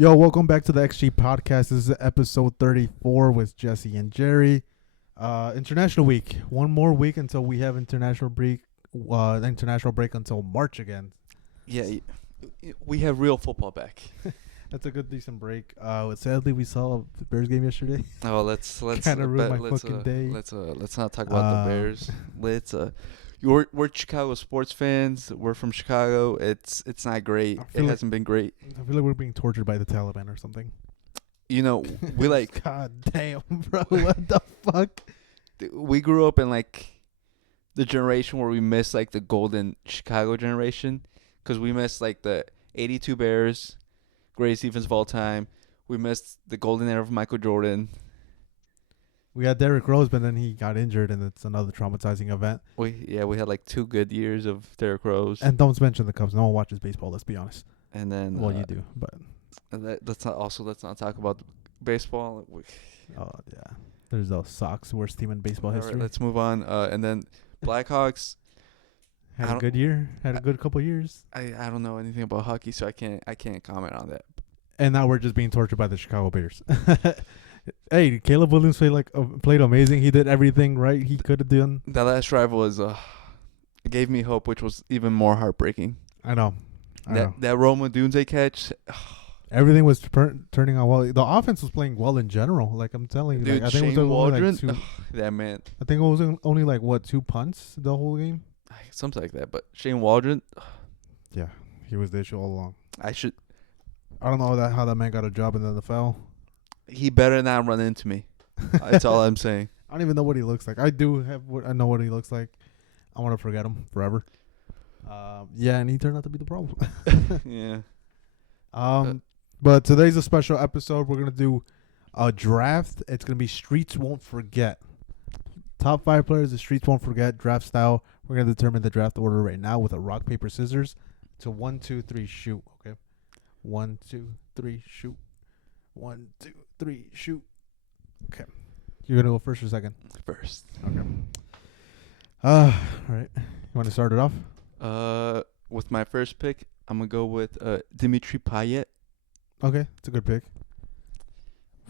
Yo, welcome back to the XG podcast. This is episode 34 with Jesse and Jerry. International week. One more week until we have international break. International break until March again. Yeah, we have real football back. That's a good, decent break. Sadly, we saw the Bears game yesterday. Oh, let's kind of ruined my fucking day. Let's not talk about the Bears. We're Chicago sports fans. We're from Chicago. It's not great. It hasn't been great. I feel like we're being tortured by the Taliban or something. You know, we like. God damn, bro! What the fuck? We grew up in like the generation where we missed like the golden Chicago generation, because we missed like the '82 Bears, greatest defense of all time. We missed the golden era of Michael Jordan. We had Derrick Rose, but then he got injured, and it's another traumatizing event. We had like 2 good years of Derrick Rose. And don't mention the Cubs. No one watches baseball. Let's be honest. And then, well, you do, but let's not talk about baseball. Oh yeah, there's those Sox, worst team in baseball history. Right, let's move on. And then Blackhawks had a good year. Had a good couple years. I don't know anything about hockey, so I can't comment on that. And now we're just being tortured by the Chicago Bears. Hey, Caleb Williams played amazing. He did everything right he could have done. That last drive was gave me hope, which was even more heartbreaking. I know. That Roma Dunze catch. Everything was turning out well. The offense was playing well in general. Like I'm telling you, dude, I think Shane it was Waldron, only like that man. I think it was only like 2 punts the whole game. Something like that. But Shane Waldron. Yeah, he was the issue all along. I don't know how that man got a job in the NFL. He better not run into me. That's all I'm saying. I don't even know what he looks like. I know what he looks like. I want to forget him forever. Yeah, and he turned out to be the problem. Yeah. But today's a special episode. We're gonna do a draft. It's gonna be Streets Won't Forget. Top 5 players the Streets Won't Forget draft style. We're gonna determine the draft order right now with a rock paper scissors. To 1, 2, 3, shoot. Okay. 1, 2, 3, shoot. 1, 2, 3, shoot. Okay. You're gonna go first or second? First. Okay. All right. You want to start it off? With my first pick, I'm gonna go with Dimitri Payet. Okay, it's a good pick.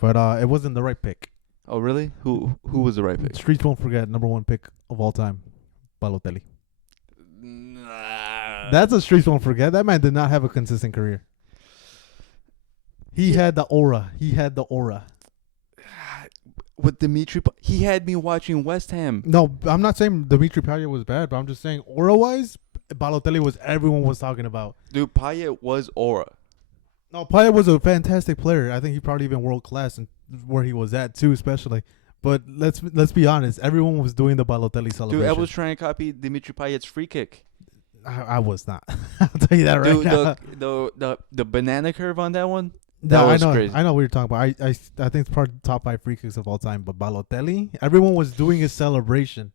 But it wasn't the right pick. Oh really? Who was the right pick? Streets Won't Forget, number 1 pick of all time, Balotelli. Nah. That's a Streets Won't Forget. That man did not have a consistent career. He had the aura. With Dimitri, he had me watching West Ham. No, I'm not saying Dimitri Payet was bad, but I'm just saying aura-wise, Balotelli was everyone was talking about. Dude, Payet was aura. No, Payet was a fantastic player. I think he probably even world-class and where he was at, too, especially. But let's be honest. Everyone was doing the Balotelli celebration. Dude, I was trying to copy Dimitri Payet's free kick. I was not. I'll tell you that right now. Dude, the banana curve on that one, that was crazy. I know what you're talking about. I think it's part of the top 5 free kicks of all time. But Balotelli, everyone was doing his celebration.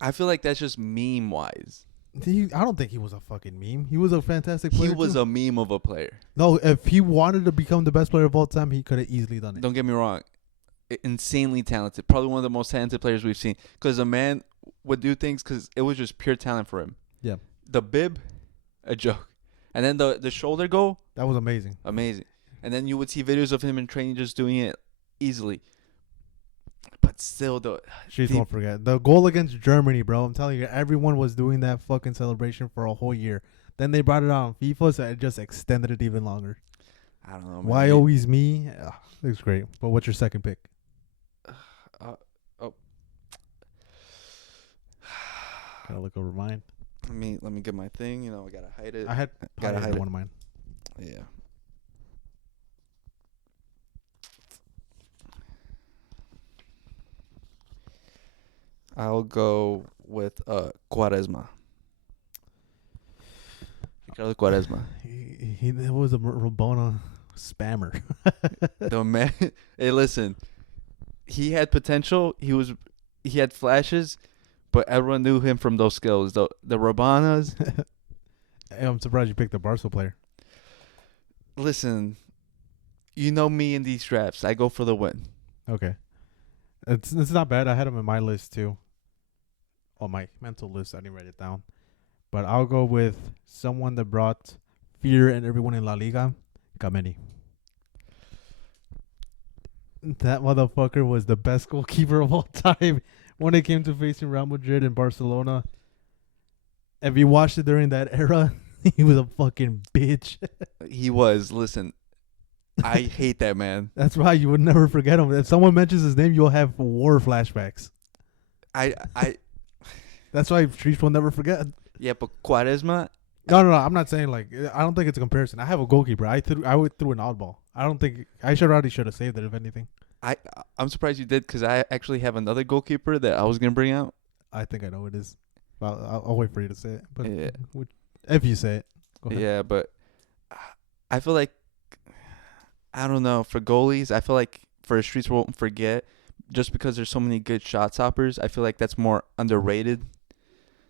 I feel like that's just meme-wise. I don't think he was a fucking meme. He was a fantastic player. He was a meme of a player. No, if he wanted to become the best player of all time, he could have easily done it. Don't get me wrong. Insanely talented. Probably one of the most talented players we've seen. Because a man would do things because it was just pure talent for him. Yeah. The bib, a joke. And then the shoulder goal. That was amazing. Amazing. And then you would see videos of him in training just doing it easily. But still, though. Streets won't forget. The goal against Germany, bro. I'm telling you, everyone was doing that fucking celebration for a whole year. Then they brought it out on FIFA, so it just extended it even longer. I don't know, man. Why always me? It's great. But what's your second pick? Gotta look over mine. Let me get my thing. You know, I gotta hide it. I had gotta hide one of mine. Yeah. I'll go with Quaresma. Ricardo Quaresma. He was a Rabona spammer. The man. Hey, listen. He had potential. He had flashes, but everyone knew him from those skills. The Rabanas. Hey, I'm surprised you picked the Barca player. Listen, you know me in these drafts. I go for the win. Okay. It's not bad. I had him in my list too. On my mental list, I didn't write it down. But I'll go with someone that brought fear in everyone in La Liga, Kameni. That motherfucker was the best goalkeeper of all time when it came to facing Real Madrid and Barcelona. If you watched it during that era, he was a fucking bitch. He was. Listen, I hate that man. That's why you would never forget him. If someone mentions his name, you'll have war flashbacks. I That's why Streets will never forget. yeah, but Quaresma. No. I'm not saying like. I don't think it's a comparison. I have a goalkeeper. I threw an oddball. I don't think I should have saved it. If anything, I'm surprised you did because I actually have another goalkeeper that I was gonna bring out. I think I know what it is. Well, I'll wait for you to say it. But Yeah. if you say it, go ahead. Yeah, but I feel like I don't know for goalies. I feel like for Streets won't forget just because there's so many good shot stoppers. I feel like that's more underrated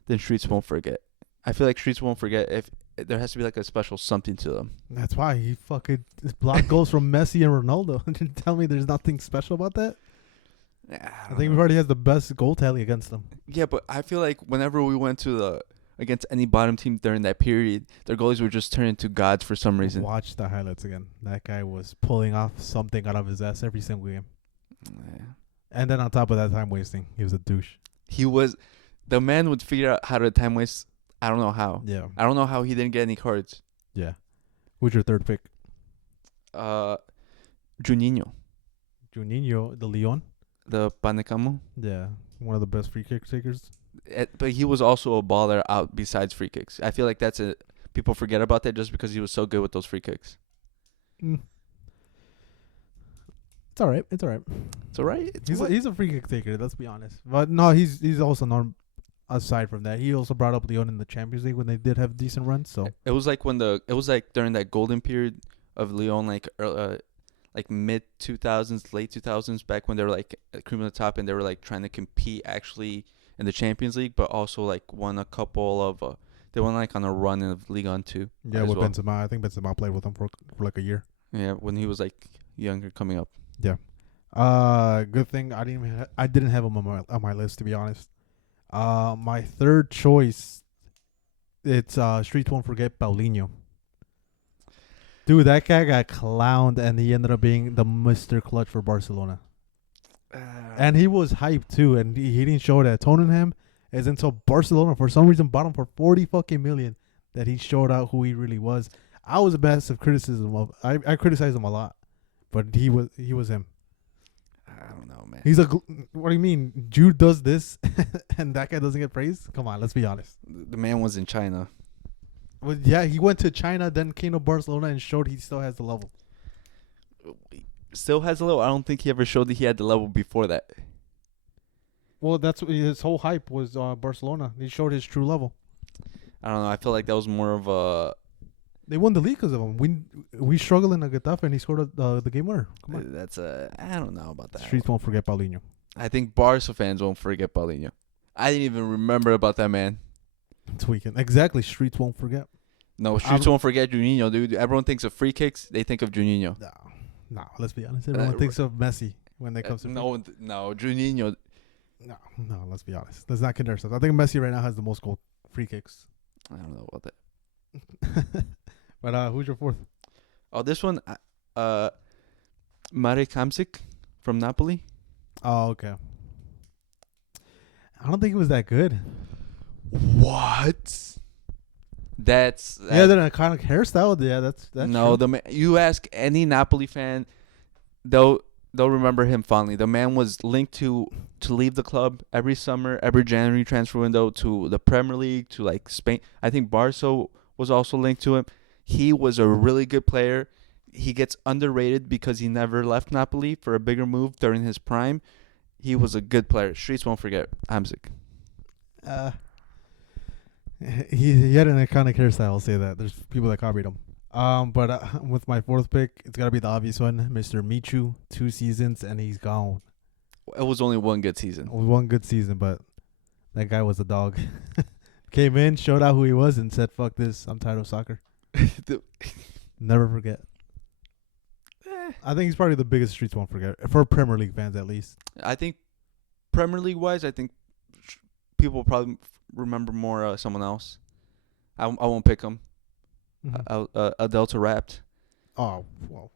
than Streets won't forget. I feel like Streets won't forget if there has to be like a special something to them. That's why he fucking blocked goals from Messi and Ronaldo. Tell me there's nothing special about that. I think we've already had the best goal tally against them. Yeah, but I feel like whenever we went to against any bottom team during that period, their goalies would just turn into gods for some reason. Watch the highlights again. That guy was pulling off something out of his ass every single game. Yeah. And then on top of that, time wasting. He was a douche. The man would figure out how to time waste. I don't know how. Yeah. I don't know how he didn't get any cards. Yeah. Who's your third pick? Juninho, Juninho, the Leon. the Panecamo. Yeah. One of the best free kick takers. But he was also a baller out besides free kicks. I feel like people forget about that just because he was so good with those free kicks. Mm. It's all right. It's all right. He's a free kick taker. Let's be honest. But no, he's also not. Aside from that, he also brought up Lyon in the Champions League when they did have decent runs. So it was like during that golden period of Lyon, like mid 2000s, late 2000s, back when they were like cream of the top and they were like trying to compete actually in the Champions League, but also like won a couple of. They went like on a run of Ligue 1 too. Yeah, with Benzema. I think Benzema played with him for like a year. Yeah, when he was like younger coming up. Yeah. Good thing I didn't have him on my list, to be honest. My third choice, it's Streets Won't Forget Paulinho. Dude, that guy got clowned, and he ended up being the Mr. Clutch for Barcelona. And he was hyped too, and he didn't show that. Tottenham is until Barcelona for some reason bought him for 40 fucking million that he showed out who he really was. I was a massive criticism of. I criticized him a lot, but he was him. I don't know, man. What do you mean? Jude does this, and that guy doesn't get praised? Come on, let's be honest. The man was in China. Well, yeah, he went to China, then came to Barcelona and showed he still has the level. Still has a level. I don't think he ever showed that he had the level before that. Well, that's what his whole hype was. Barcelona. He showed his true level. I don't know. I feel like that was more of a. They won the league because of him. We struggled in Getafe, and he scored the game winner. Come on. I don't know about that. Streets won't forget Paulinho. I think Barca fans won't forget Paulinho. I didn't even remember about that man. Tweaking. Exactly. Streets won't forget. No, Streets won't forget Juninho, dude. Everyone thinks of free kicks. They think of Juninho. No. Let's be honest. Everyone thinks of Messi when they come to no, Juninho. No. Let's be honest. Let's not kid ourselves. I think Messi right now has the most goal free kicks. I don't know about that. But who's your fourth? Oh, this one, Marek Hamsik from Napoli. Oh, okay. I don't think it was that good. What? That's yeah, the iconic hairstyle. Yeah, that's no. True. You ask any Napoli fan, they'll remember him fondly. The man was linked to leave the club every summer, every January transfer window to the Premier League, to like Spain. I think Barca was also linked to him. He was a really good player. He gets underrated because he never left Napoli for a bigger move during his prime. He was a good player. Streets won't forget Hamsik. He had an iconic hairstyle. I'll say that. There's people that copied him. But with my fourth pick, it's gotta be the obvious one, Mr. Michu. 2 seasons and he's gone. It was only one good season. It was one good season, but that guy was a dog. Came in, showed out who he was, and said, "Fuck this. I'm tired of soccer." Never forget. I think he's probably the biggest Streets won't forget for Premier League fans, at least. I think Premier League wise, I think people probably remember more someone else. I won't pick him. Mm-hmm. Adelta Rapt. Oh, well.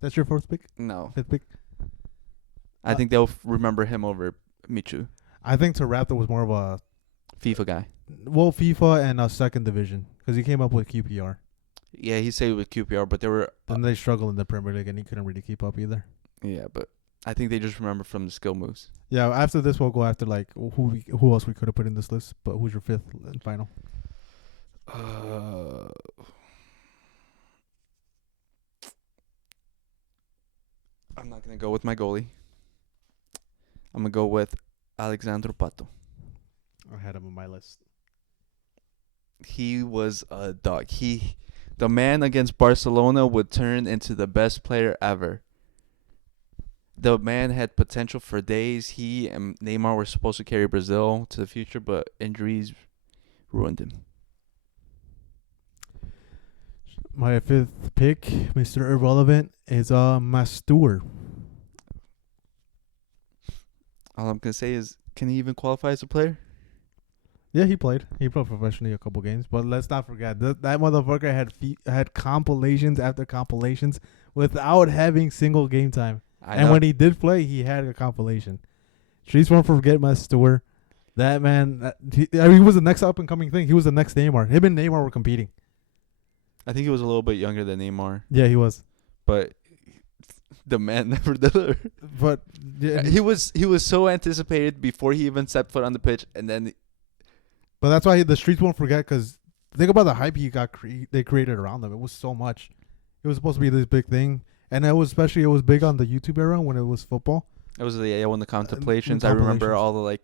That's your fourth pick? No. Fifth pick? I think they'll remember him over Michu. I think Raptor was more of a FIFA guy. well FIFA and a second division because he came up with QPR. Yeah, he stayed with QPR, but they were. Then they struggled in the Premier League and he couldn't really keep up either. Yeah, but I think they just remember from the skill moves. Yeah, after this we'll go after like who else we could have put in this list. But who's your fifth and final? I'm not gonna go with my goalie. I'm gonna go with Alexandro Pato. I had him on my list. He was a dog. The man against Barcelona would turn into the best player ever. The man had potential for days. He and Neymar were supposed to carry Brazil to the future, but injuries ruined him. My fifth pick, Mr. Irrelevant, is Mastur. All I'm gonna say is, can he even qualify as a player? Yeah, he played. He played professionally a couple games, but let's not forget that motherfucker had compilations after compilations without having single game time. And when he did play, he had a compilation. Streets won't forget Mastur. That man, he was the next up and coming thing. He was the next Neymar. Him and Neymar were competing. I think he was a little bit younger than Neymar, Yeah, he was. but the man never delivered. But yeah, He was so anticipated before he even stepped foot on the pitch, and then but that's why the Streets won't forget. Because think about the hype he got. They created around him. It was so much. It was supposed to be this big thing, and it was big on the YouTube era when it was football. it was when the contemplations. I remember all the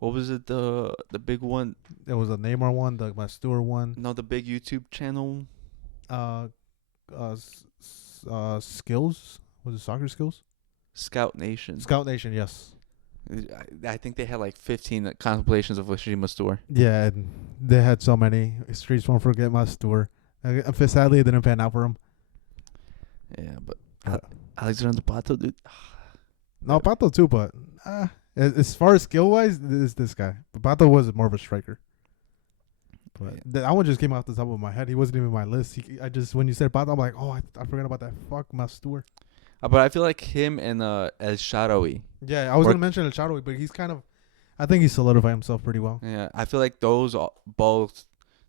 what was it, the big one? It was the Neymar one, the Mastur one. No, the big YouTube channel. Skills. Was it Soccer Skills? Scout Nation. Scout Nation, yes. I think they had like 15 contemplations of Lashima Store. Yeah, and they had so many. Streets won't forget Mastur. Sadly, it didn't pan out for him. Yeah, but Alexander Pato, dude. No, Pato too, but as far as skill wise, is this guy. But Pato was more of a striker. But that one just came off the top of my head. He wasn't even on my list. When you said Pato, I'm like, oh, I forgot about that. Fuck Mastur. But I feel like him and El Shaarawy. Yeah, I was gonna mention El Shaarawy, but he's kind of. I think he solidified himself pretty well. Yeah, I feel like those both.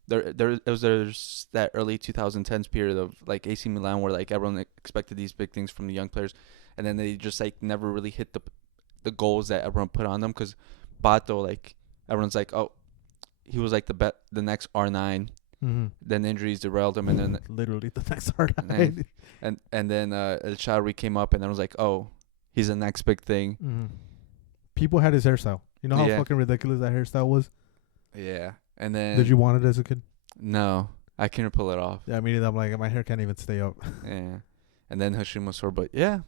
There's that early 2010s period of like AC Milan where like everyone expected these big things from the young players, and then they just like never really hit the goals that everyone put on them. Because Pato, like everyone's like, oh, he was like the next R9. Mm-hmm. Then injuries derailed him, and then literally the next R9. and then El Shaarawy came up, and then was like, oh, he's the next big thing. Mm-hmm. People had his hairstyle. You know how Yeah. fucking ridiculous that hairstyle was? Yeah, and then Did you want it as a kid? No, I couldn't pull it off. Yeah, I mean, I'm like, my hair can't even stay up. Yeah, and then Hashima Sor, but yeah.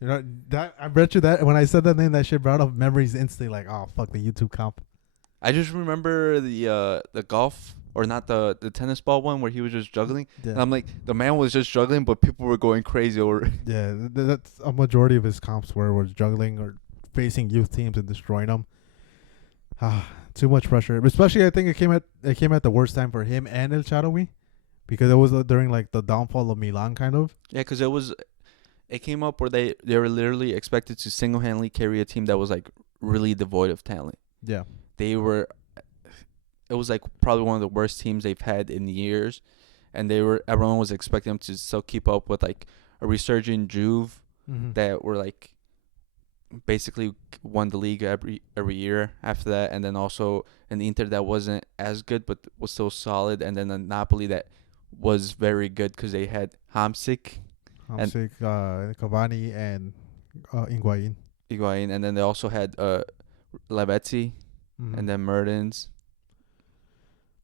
You know that I bet you that when I said that name, that shit brought up memories instantly. Like, oh fuck, the YouTube comp. I just remember the golf or not the tennis ball one where he was just juggling. Yeah, And I'm like, the man was just juggling, but people were going crazy over. yeah. That's a majority of his comps was juggling or facing youth teams and destroying them. Too much pressure. Especially, I think it came at the worst time for him and El Shaarawy, because it was during like the downfall of Milan, kind of. Yeah, because it came up where they were literally expected to single-handedly carry a team that was like really devoid of talent. Yeah. It was like probably one of the worst teams they've had in years, and everyone was expecting them to still keep up with like a resurgent Juve that were like basically won the league every year after that, and then also an Inter that wasn't as good but was still solid, and then a Napoli that was very good because they had Hamsik, Cavani, and Higuain. and then they also had Lavezzi, and then Mertens.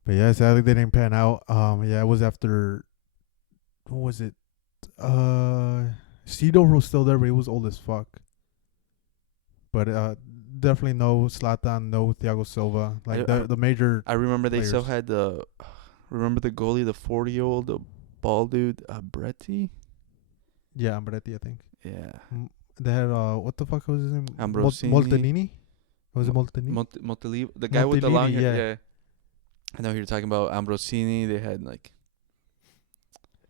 But yeah, sadly they didn't pan out. Yeah, it was after. What was it? Seedorf was still there, but he was old as fuck. But definitely no Zlatan, no Thiago Silva, like the major. I remember they players. still had remember the goalie, the 40-year-old, the bald dude, Bretti. Yeah, Ambretti, I think. Yeah. They had what the fuck was his name? Ambrosini. Moltenini. Was it Moltenini? Montelivo, the guy with the long hair. Yeah. I know who you're talking about. Ambrosini. They had like.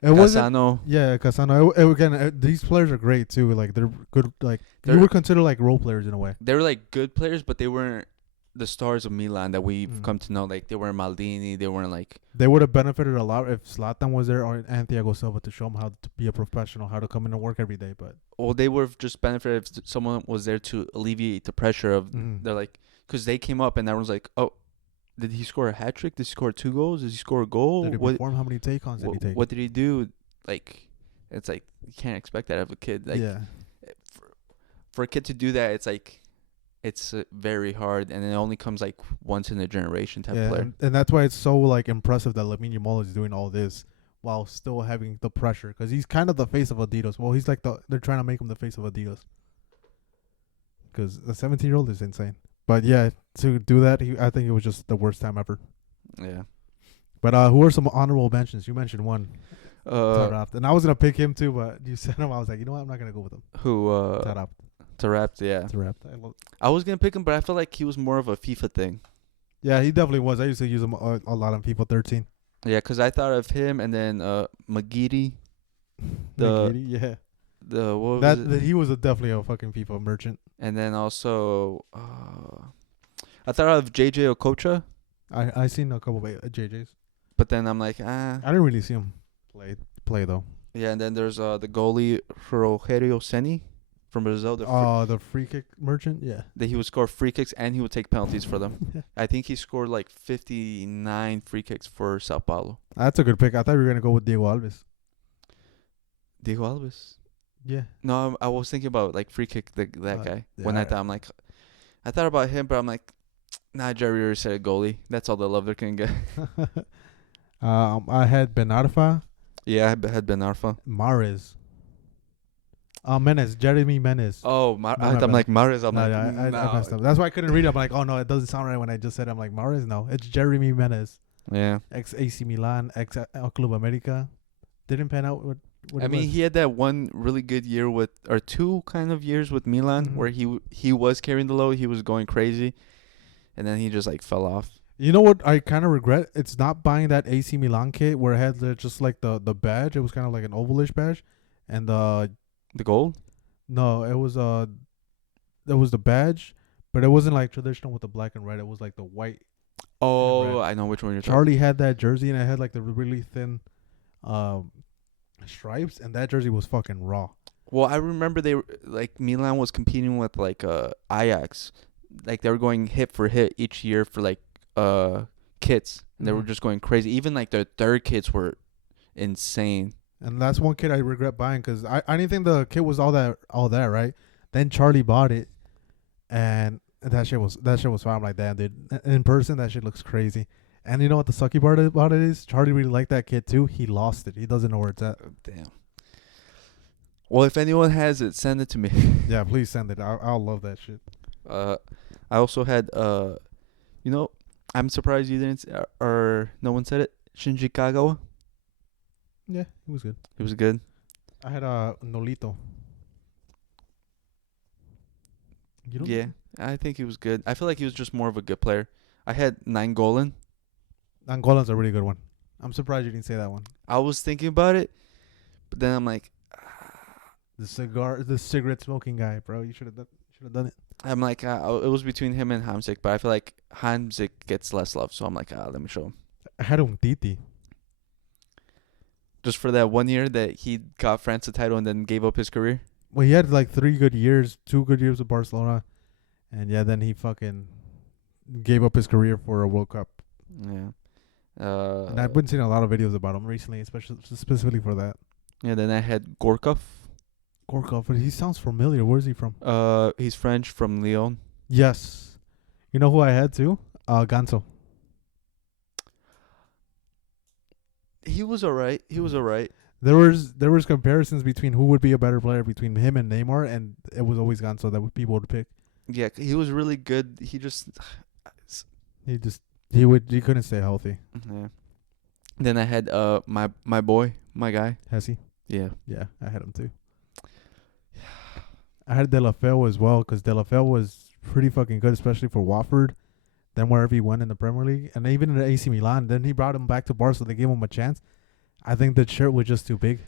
It wasn't. Casano. Yeah, Casano. These players are great too. Like they're good. Like you They're would consider like role players in a way. they were like good players, but they weren't the stars of Milan that we've Mm. come to know. Like they weren't Maldini. They weren't like. They would have benefited a lot if Zlatan was there or Santiago Silva to show them how to be a professional, how to come in and work every day. But Well, they would have just benefited if someone was there to alleviate the pressure of. They're like, because they came up and everyone's like, oh, did he score a hat trick? Did he score 2 goals? Did he score a goal? did he What? perform? How many take-ons did he take? What did he do? Like, it's like you can't expect that of a kid. Like, yeah, for a kid to do that, it's like, it's very hard, and it only comes like once in a generation type yeah, player. and that's why it's so like impressive that Lamine Yamal is doing all this while still having the pressure because he's kind of the face of Adidas. Well, he's like they're trying to make him the face of Adidas because the 17-year-old is insane. But yeah, to do that, I think it was just the worst time ever. Yeah. But who are some honorable mentions? You mentioned one. Tarapt. And I was gonna pick him too, but you said him. I was like, you know what? I'm not gonna go with him. Who? Tarapt. Tarapt, yeah. Tarapt. I was gonna pick him, but I feel like he was more of a FIFA thing. Yeah, he definitely was. I used to use him a lot on FIFA 13. Yeah, because I thought of him and then Magiri. Nagiri, yeah. What was it? He was definitely a fucking FIFA merchant. And then also, I thought of JJ Okocha, I seen a couple of JJs. but then I'm like, I didn't really see him play though. Yeah, and then there's the goalie Rogerio Ceni from Brazil. The free kick merchant, yeah. That he would score free kicks and he would take penalties for them. I think he scored like 59 free kicks for Sao Paulo. That's a good pick. I thought we were gonna go with Diego Alves. Diego Alves. Yeah. No, I was thinking about like free kick that guy. Yeah, When I thought about him, but I'm like, nah, Jerry already said goalie. That's all the love they can get. I had Ben Arfa. Yeah, I had Ben Arfa. Mahrez. Menez. Jeremy Menez. Oh, I'm like Mahrez. I'm No, like, I no. messed up. That's why I couldn't read it. I'm like, oh no, it doesn't sound right when I just said it. I'm like, Mahrez? No, it's Jeremy Menez. Yeah. Ex AC Milan, ex Club America. Didn't pan out what I mean, he had that one really good year or 2 kind of years with Milan where he was carrying the load. He was going crazy. And then he just like fell off. You know what I kind of regret? It's not buying that AC Milan kit where it had just like the badge. It was kind of like an ovalish badge. And the gold? No, it was the badge, but it wasn't like traditional with the black and red. It was like the white. Oh, I know which one you're talking about. Charlie had that jersey and it had like the really thin stripes, and that jersey was fucking raw. Well, I remember Milan was competing with like Ajax. Like they were going hit for hit each year for like kits. And they were just going crazy. Even like their third kits were insane. And that's one kit I regret buying because I didn't think the kit was all that right. Then Charlie bought it, and that shit was fine. I'm like, damn, dude. In person, that shit looks crazy. And you know what the sucky part about it is? Charlie really liked that kit too. He lost it. He doesn't know where it's at. Damn. Well, if anyone has it, send it to me. Yeah, please send it. I'll love that shit. I also had I'm surprised you didn't or no one said it. Shinji Kagawa. Yeah, he was good. He was good. I had Nolito. Yeah, I think he was good. I feel like he was just more of a good player. I had Nainggolan. Angolan's a really good one. I'm surprised you didn't say that one. I was thinking about it, but then I'm like, the cigarette smoking guy, bro. You should have done it. I'm like, it was between him and Hamzik, but I feel like Hamzik gets less love, so I'm like, let me show him. I had Titi. Just for that 1 year that he got France the title and then gave up his career. Well, he had like 3 good years, 2 good years with Barcelona, and yeah, then he fucking gave up his career for a World Cup. Yeah. And I've been seeing a lot of videos about him recently, specifically for that. Yeah, then I had Gorkov. Gorkov, but he sounds familiar. Where's he from? He's French from Lyon. Yes. You know who I had too? Ganso. He was alright. There was comparisons between who would be a better player between him and Neymar, and it was always Ganso that people would pick. Yeah, he was really good. He couldn't stay healthy. Yeah. Then I had my boy, my guy. Hesse. Yeah. Yeah, I had him too. I had De La Feu as well because De La Feu was pretty fucking good, especially for Watford. Then wherever he went in the Premier League, and even in the AC Milan. Then he brought him back to Barca, so they gave him a chance. I think the shirt was just too big.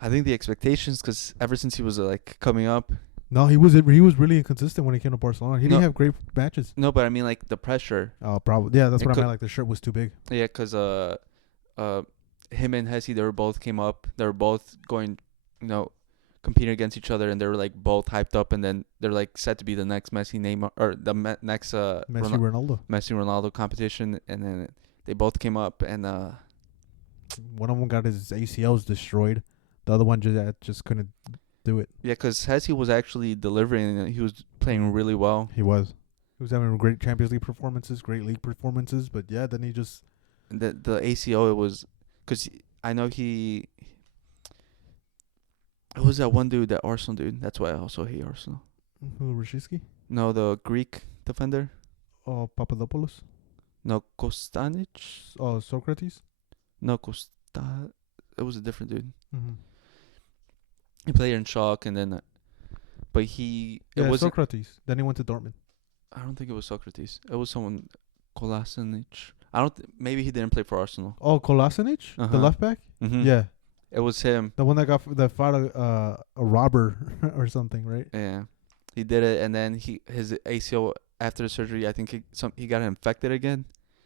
I think the expectations, because ever since he was like coming up. No, he was really inconsistent when he came to Barcelona. He No. didn't have great matches. No, but I mean like the pressure. Oh, probably. Yeah, that's It what I could- meant. Like the shirt was too big. Yeah, because him and Hesse, they were both came up. They were both going, competing against each other, and they were like both hyped up, and then they're like set to be the next Messi, Neymar, or the next Ronaldo. Messi Ronaldo competition, and then they both came up, and One of them got his ACLs destroyed. The other one just couldn't do it. yeah, because Hesse was actually delivering, and he was playing really well. He was having great Champions League performances, great league performances, but yeah, then he just And the ACO, it was because I know he. It was that one dude, that Arsenal dude. That's why I also hate Arsenal. who Rashitsky? No, the Greek defender. Oh, Papadopoulos. No, Kostanic. Oh, Socrates. No, Costa. It was a different dude. Mm-hmm. He played in Schalke, and then, but he. It Yeah, was. Socrates. Then he went to Dortmund. I don't think it was Socrates. It was someone, Kolasinac. I don't. Maybe he didn't play for Arsenal. Oh, Kolasinac, the Uh-huh. left back. Mm-hmm. Yeah, It was him. the one that fought a robber or something, right? Yeah, he did it, and then his ACL after the surgery, I think he got infected again,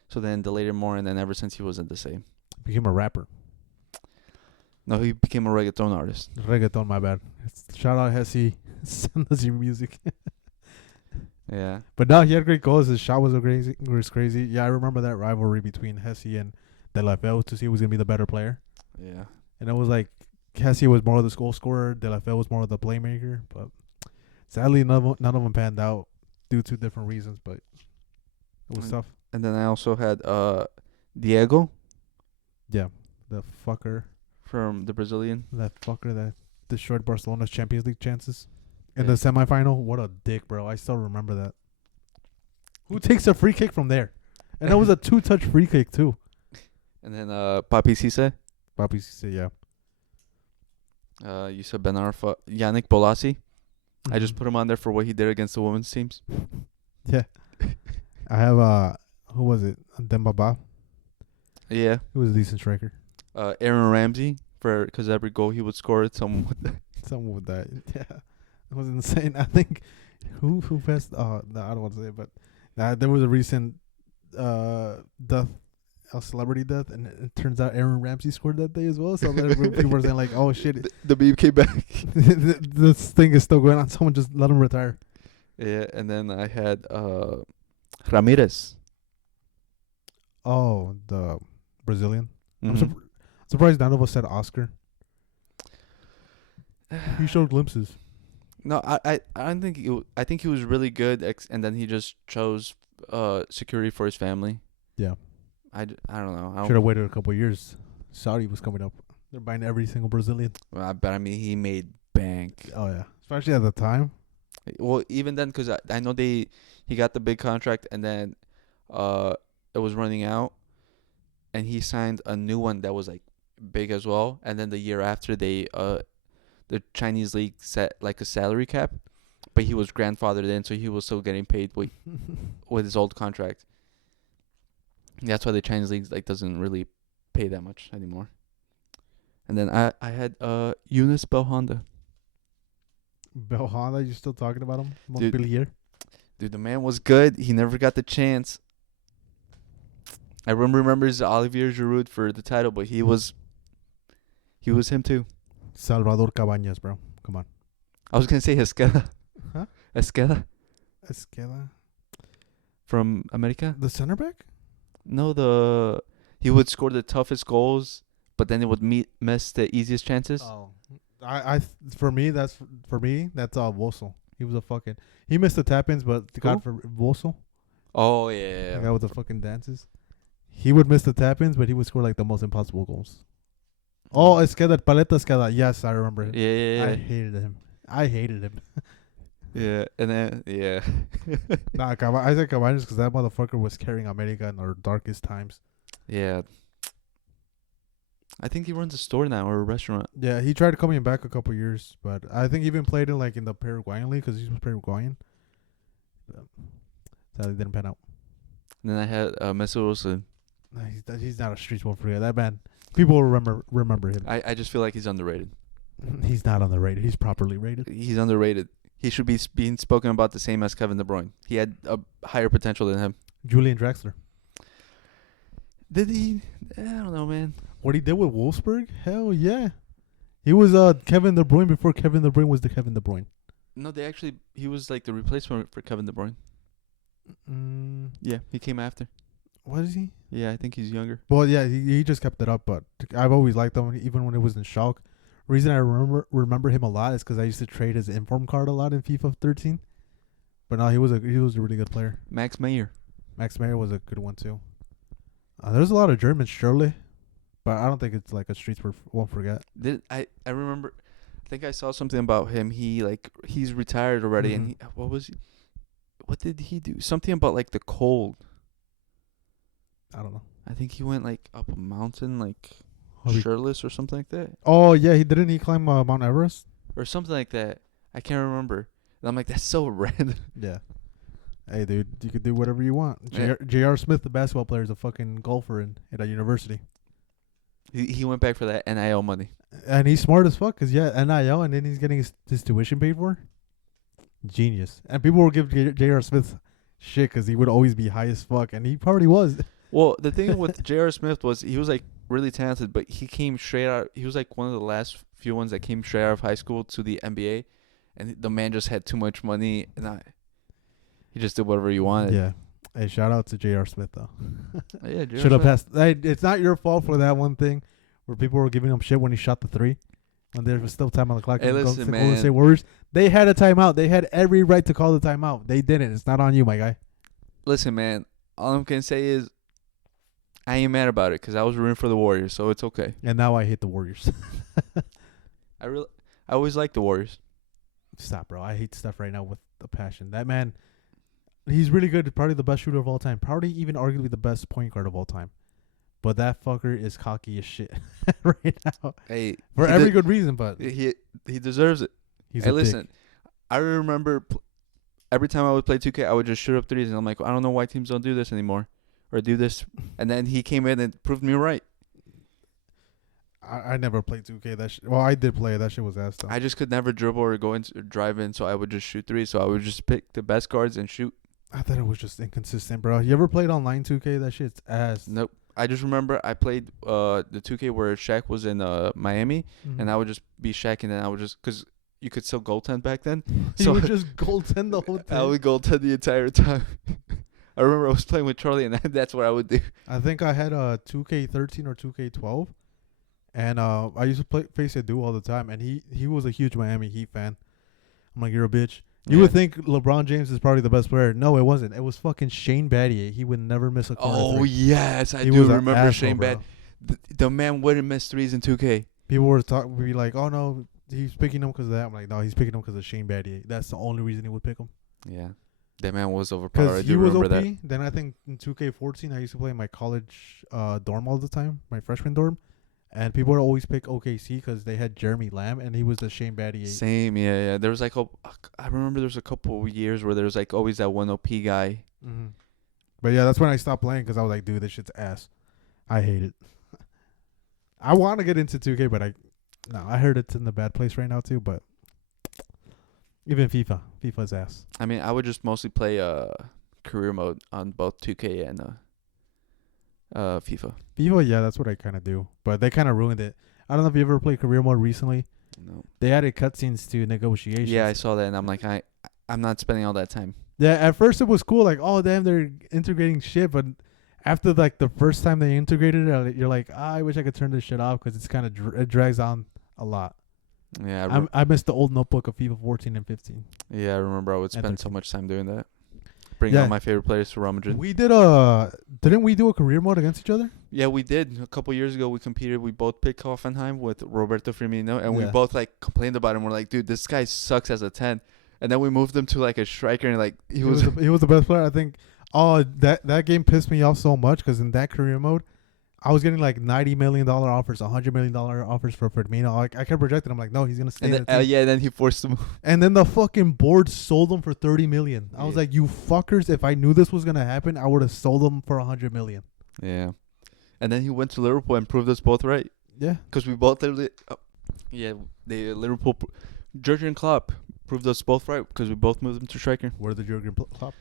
so then delayed it more, and then ever since he wasn't the same. Became a rapper. No, he became a reggaeton artist. Reggaeton, my bad. Shout out Hesse. Send us your music. Yeah. But no, he had great goals. His shot was crazy. Yeah, I remember that rivalry between Hesse and De La Feu to see who was gonna be the better player. Yeah. And it was like Hesse was more of the goal scorer, De La Feu was more of the playmaker. But sadly, none of them panned out due to different reasons. But it was tough. And then I also had Diego Yeah, the fucker, from the Brazilian. that destroyed Barcelona's Champions League chances in Yeah. the semifinal. What a dick, bro! I still remember that. Who takes a free kick from there? And it was a 2-touch free kick too. And then Papi Cisse. Papi said, yeah. You said Ben Arfa. Yannick Bolasie. I just Mhm. put him on there for what he did against the women's teams. Yeah. I have who was it? Dembaba. Yeah. He was a decent striker. Aaron Ramsey, because every goal he would score, someone Someone with that. Yeah. It was insane. I think who passed no, I don't want to say it, but there was a recent death, a celebrity death, and it turns out Aaron Ramsey scored that day as well. So people were saying like, "Oh shit, the beam came back. this thing is still going on. Someone just let him retire." Yeah, and then I had Ramirez. Oh, the Brazilian. I'm Mhm. surprised none of us said Oscar. He showed glimpses. No, I don't think I think he was really good, and then he just chose security for his family. Yeah. I don't know. Should have waited a couple of years. Saudi was coming up. They're buying every single Brazilian. But I mean, he made bank. Oh yeah, especially at the time. Well, even then, because I know he got the big contract, and then it was running out, and he signed a new one that was like big as well. And then the year after, the Chinese league set like a salary cap, but he was grandfathered in, so he was still getting paid with his old contract. That's why the Chinese league like doesn't really pay that much anymore. And then I had Yunus Belhanda. Belhanda, you still talking about him? Dude. Montpellier. Dude, the man was good. He never got the chance. I remember Olivier Giroud for the title, but he was him too. Salvador Cabañas, bro. Come on. I was gonna say Esqueda. Huh? Esqueda Esqueda. from America. The center back? No, he would score the toughest goals, but then it would miss the easiest chances. Oh. For me that's Vosel. He was a fucking. He missed the tap-ins, but the guy Who? for Vosel, Oh yeah. the guy with the fucking dances, he would miss the tap-ins, but he would score like the most impossible goals. Oh, Esqueda, Paleta Esqueda. Yes, I remember him. Yeah. I hated him. Yeah, and then yeah. Nah, I said Cabañas because that motherfucker was carrying America in our darkest times. Yeah. I think he runs a store now or a restaurant. Yeah, he tried coming back a couple years, but I think he even played in like in the Paraguayan league because he was Paraguayan. But sadly, didn't pan out. And then I had Mesut Ozil. Nah, he's not a streets one for you. That man, People will remember him. I just feel like he's underrated. He's not underrated. He's properly rated. He's underrated. He should be being spoken about the same as Kevin De Bruyne. He had a higher potential than him. Julian Drexler. Did he? I don't know, man. What he did with Wolfsburg? Hell yeah. He was Kevin De Bruyne before Kevin De Bruyne was the Kevin De Bruyne. No, he was like the replacement for Kevin De Bruyne. Yeah, he came after. What is he? Yeah, I think he's younger. Well, yeah, he just kept it up, but I've always liked him, even when it was in Schalke. Reason I remember him a lot is because I used to trade his inform card a lot in FIFA 13. But no, he was a really good player. Max Meyer. Max Meyer was a good one too. There's a lot of Germans, surely, but I don't think it's like a streets won't forget. I remember, I think I saw something about him. He's retired already, and what did he do? Something about like the cold. I don't know. I think he went like up a mountain, like shirtless or something like that. Oh yeah, he climb Mount Everest or something like that. I can't remember. And I'm like, that's so random. Yeah. Hey, dude, you could do whatever you want. Yeah. J.R. Smith, the basketball player, is a fucking golfer at a university. He went back for that NIL money. And he's smart as fuck, because, yeah, NIL, and then he's getting his tuition paid for. Genius. And people will give J.R. Smith shit because he would always be high as fuck, and he probably was. Well, the thing with J.R. Smith was he was, like, really talented, but he came straight out. He was, like, one of the last few ones that came straight out of high school to the NBA, and the man just had too much money, and he just did whatever he wanted. Yeah. Hey, shout out to J.R. Smith, though. Yeah, J.R. Should have passed. Hey, it's not your fault for that one thing where people were giving him shit when he shot the three. When there was still time on the clock. Hey, listen, man. Golden State Warriors, they had a timeout. They had every right to call the timeout. They didn't. It's not on you, my guy. Listen, man. All I'm going to say is I ain't mad about it because I was rooting for the Warriors, so it's okay. And now I hate the Warriors. I always liked the Warriors. Stop, bro. I hate Steph right now with a passion. That man, he's really good. Probably the best shooter of all time. Probably even arguably the best point guard of all time. But that fucker is cocky as shit right now. Hey, for every good reason, but he deserves it. Hey, listen, I remember every time I would play 2K, I would just shoot up threes, and I'm like, I don't know why teams don't do this anymore or do this. And then he came in and proved me right. I never played 2K. Well, I did play it. That shit was ass though. I just could never dribble or go in or drive in, so I would just shoot threes. So I would just pick the best guards and shoot. I thought it was just inconsistent, bro. You ever played online 2K? That shit's ass. Nope. I just remember I played the 2K where Shaq was in Miami, and I would just be Shaq, and then I would just, because you could still goaltend back then. So you would just goaltend the whole time? I would goaltend the entire time. I remember I was playing with Charlie, and that's what I would do. I think I had 2K13 or 2K12, and I used to face Edu all the time, and he was a huge Miami Heat fan. I'm like, you're a bitch. You would think LeBron James is probably the best player. No, it wasn't. It was fucking Shane Battier. He would never miss a corner. Oh, yes. I do remember Shane Battier. The man wouldn't miss threes in 2K. People were be like, oh, no, he's picking him because of that. I'm like, no, he's picking him because of Shane Battier. That's the only reason he would pick him. Yeah. That man was overpowered. I do he was remember OP. that. Then I think in 2K14, I used to play in my college dorm all the time, my freshman dorm. And people would always pick OKC because they had Jeremy Lamb, and he was the Shane Battier. Same, yeah. There was like, I remember there was a couple of years where there was like always that one OP guy. Mm-hmm. But yeah, that's when I stopped playing because I was like, dude, this shit's ass. I hate it. I want to get into 2K, but I heard it's in the bad place right now too. But even FIFA's ass. I mean, I would just mostly play career mode on both 2K and FIFA. FIFA, yeah, that's what I kind of do. But they kind of ruined it. I don't know if you ever played career mode recently. No. They added cutscenes to negotiations. Yeah, I saw that, and I'm like, I'm not spending all that time. Yeah, at first it was cool. Like, oh, damn, they're integrating shit. But after, like, the first time they integrated it, you're like, I wish I could turn this shit off because it's kind of it drags on a lot. Yeah, I missed the old notebook of FIFA 14 and 15. Yeah, I remember I would spend so much time doing that. Bring all my favorite players to Real Madrid. We did didn't we do a career mode against each other? Yeah, we did. A couple years ago, we competed. We both picked Hoffenheim with Roberto Firmino, and we both like complained about him. We're like, dude, this guy sucks as a 10. And then we moved him to like a striker, and like he was the best player. I think. Oh, that game pissed me off so much because in that career mode, I was getting like $90 million offers, $100 million offers for Firmino. I kept rejecting. I'm like, no, he's gonna stay. And then, and then he forced him. And then the fucking board sold him for $30 million. I was like, you fuckers! If I knew this was gonna happen, I would have sold him for $100 million. Yeah, And then he went to Liverpool and proved us both right. Yeah. Because we both Liverpool. Jurgen Klopp proved us both right because we both moved him to striker. Where the Jurgen Klopp?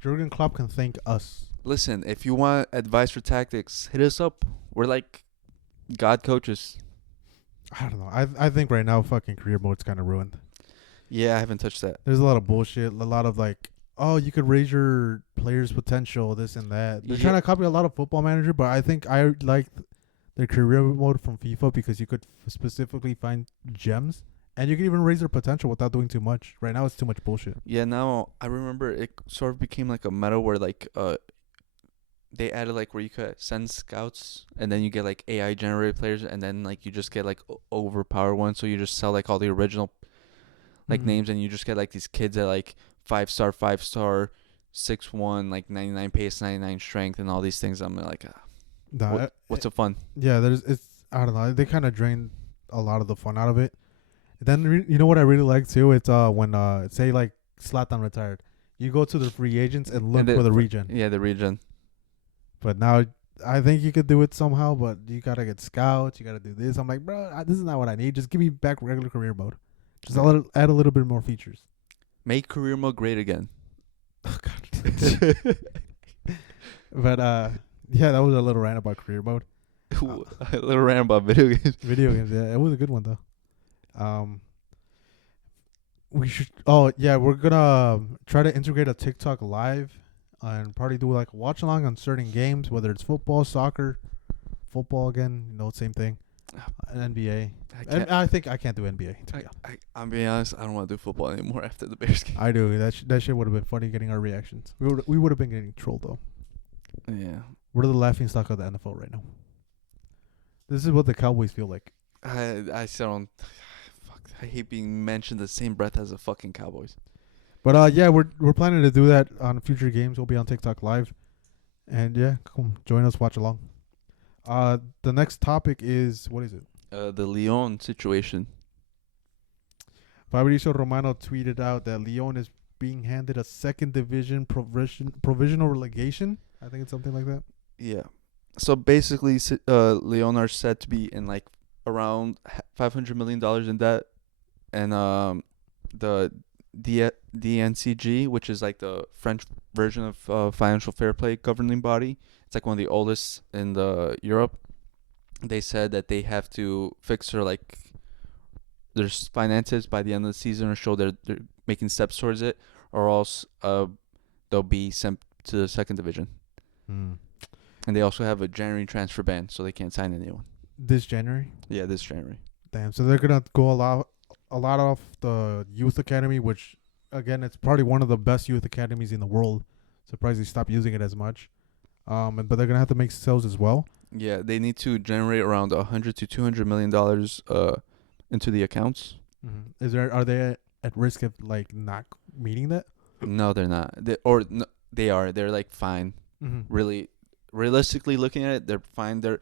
Jurgen Klopp can thank us. Listen, if you want advice for tactics, hit us up. We're like God coaches. I don't know. I think right now fucking career mode's kind of ruined. Yeah, I haven't touched that. There's a lot of bullshit. A lot of like, oh, you could raise your players' potential, this and that. They're trying to copy a lot of Football Manager, but I think I like the career mode from FIFA because you could specifically find gems. And you can even raise their potential without doing too much. Right now, it's too much bullshit. Yeah, now I remember it sort of became like a meta where like they added like where you could send scouts and then you get like AI generated players and then like you just get like overpowered ones. So you just sell like all the original like names and you just get like these kids that like 5-star, 6'1", like 99 pace, 99 strength, and all these things. I'm like, what's the fun? Yeah, I don't know. They kind of drained a lot of the fun out of it. Then you know what I really like too? It's when say like Zlatan retired, you go to the free agents and look for the regen. Yeah, the regen. But now I think you could do it somehow, but you gotta get scouts. You gotta do this. I'm like, bro, this is not what I need. Just give me back regular career mode. Just add a little bit more features. Make career mode great again. Oh God. But yeah, that was a little rant about career mode. A little rant about video games. Video games, yeah, it was a good one though. We should. Oh yeah, we're gonna try to integrate a TikTok live, and probably do like a watch along on certain games, whether it's football, soccer, football again. Same thing. NBA. I think I can't do NBA. I'm being honest. I don't want to do football anymore after the Bears game. I do. That shit would have been funny getting our reactions. We would have been getting trolled though. Yeah. We're the laughing stock of the NFL right now. This is what the Cowboys feel like. I still don't. Fuck. I hate being mentioned the same breath as the fucking Cowboys. But yeah, we're planning to do that on future games. We'll be on TikTok live, and yeah, come join us, watch along. The next topic is, what is it? The Lyon situation. Fabrizio Romano tweeted out that Lyon is being handed a second division provisional relegation. I think it's something like that. Yeah. So basically, Lyon are said to be in like around $500 million in debt, and the DNCG, which is like the French version of financial fair play governing body, it's like one of the oldest in Europe. They said that they have to fix their finances by the end of the season, or show they're making steps towards it, or else they'll be sent to the second division. And they also have a January transfer ban, so they can't sign anyone. This January? Yeah, this January. Damn. So they're gonna go a lot off the youth academy, which again, it's probably one of the best youth academies in the world. Surprised they stopped using it as much. But they're gonna have to make sales as well. Yeah, they need to generate around $100 to $200 million into the accounts. Are they at risk of like not meeting that? No, they're not. They are. They're like fine. Really, realistically looking at it, they're fine. Their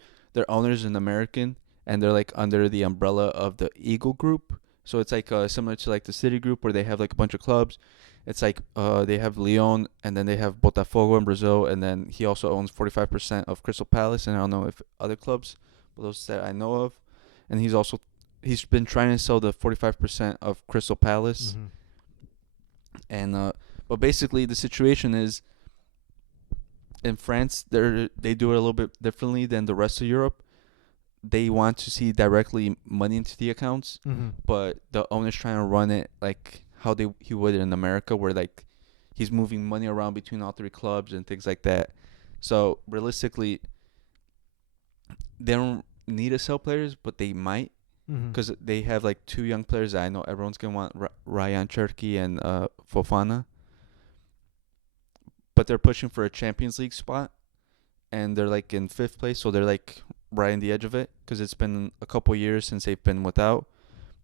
owner's an American, and they're like under the umbrella of the Eagle Group. So it's like similar to like the City Group, where they have like a bunch of clubs. It's like they have Lyon, and then they have Botafogo in Brazil, and then he also owns 45% of Crystal Palace, and I don't know if other clubs, but those that I know of. And he's been trying to sell the 45% of Crystal Palace. And but basically the situation is, in France, they do it a little bit differently than the rest of Europe. They want to see directly money into the accounts, but the owner's trying to run it like how he would in America, where like he's moving money around between all three clubs and things like that. So realistically, they don't need to sell players, but they might, because they have like two young players that I know everyone's gonna want, Ryan Cherki and Fofana. But they're pushing for a Champions League spot, and they're like in 5th place, so they're like right on the edge of it, because it's been a couple years since they've been without.